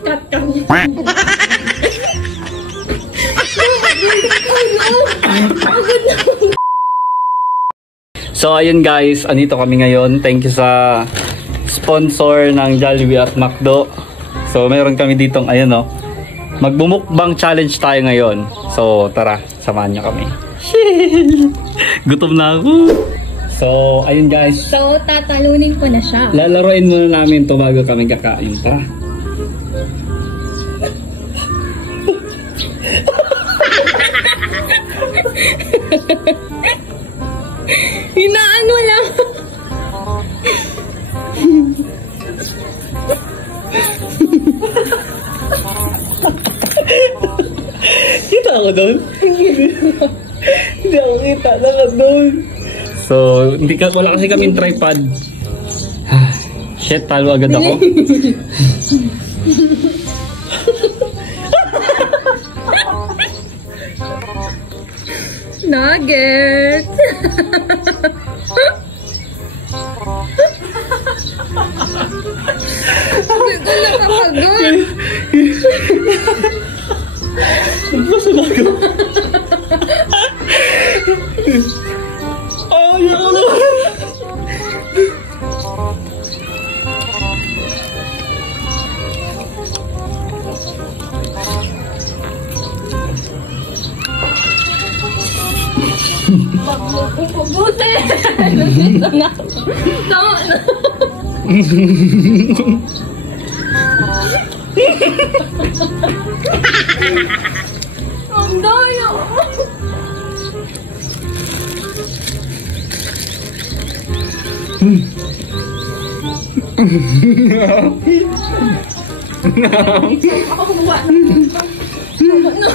Cut kami. So ayun guys, andito kami ngayon. Thank you sa sponsor ng Jollibee at McDo. So meron kami ditong ayun oh. Magbumukbang challenge tayo ngayon. So tara, samahan niyo kami. Gutom na ako. So ayun guys. So tatalunin ko na siya. Lalaroin muna namin to bago kami kakain. Tara. Hinaano lang. Kita ako doon? Hindi ako kita na doon. So, wala kasi kaming tripod. Shit, talo agad ako. Nugget. Hindi ko nakakagal. Nagpasal ako. Oh, yan ako. Buti! Tama na. Ang daya. Ako kumawa na.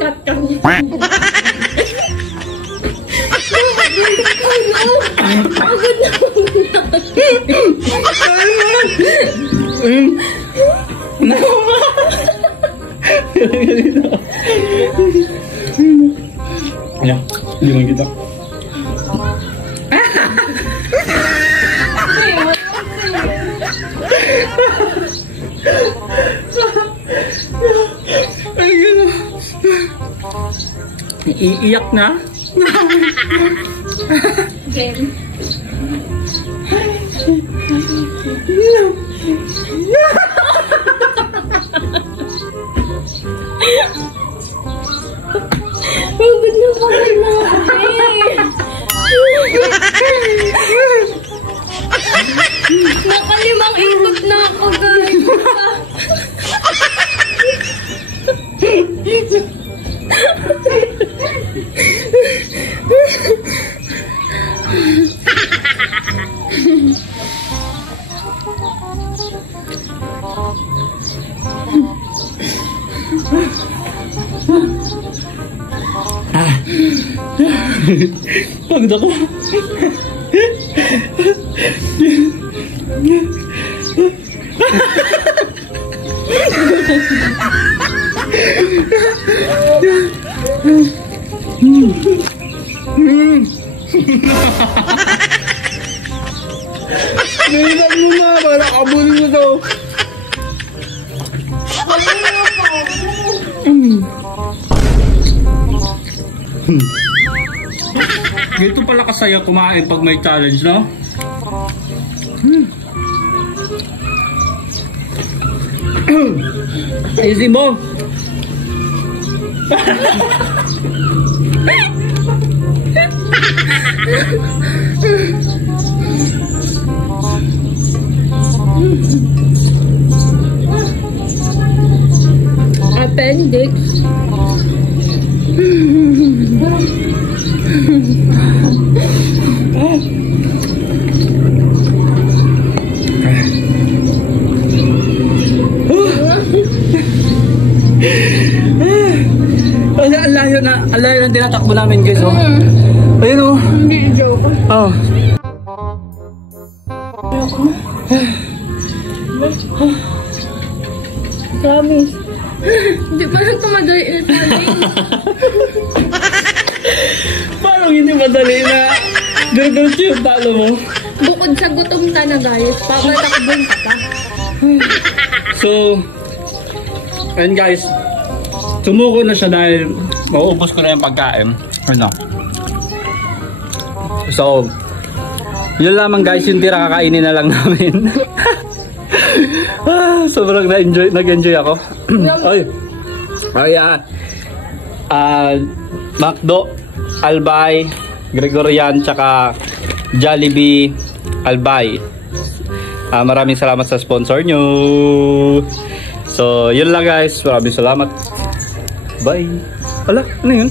Cut kami. Pagod na. Hindi man kita. Iiyak na? Game. Pagod na Nakalimang ikot na ako, guys. Pagod ako. Nailan mo na, para kabulin mo to. Ganito pala kasaya kumain pag may challenge, no? Easy mo. Appendix. ang layo ng tinatakbo namin guys, oh. Ayun, oh. Hindi joke. Oh. Promise. Hindi pa rin tumadali. Parang hindi madali na diretso yung talo mo. Bukod sa gutom ka na guys, papatakbon ka pa. So, ayun guys, sumuko na siya dahil mauubos ko na yung pagkain. Ano? So, yun lamang guys, yung tira kakainin na lang namin. Sobrang nag-enjoy ako. Ay, McDo, Albay, Gregorian, tsaka Jollibee, Albay. Maraming salamat sa sponsor nyo. So, yun lang guys. Maraming salamat. Bye. Ala, ano yun?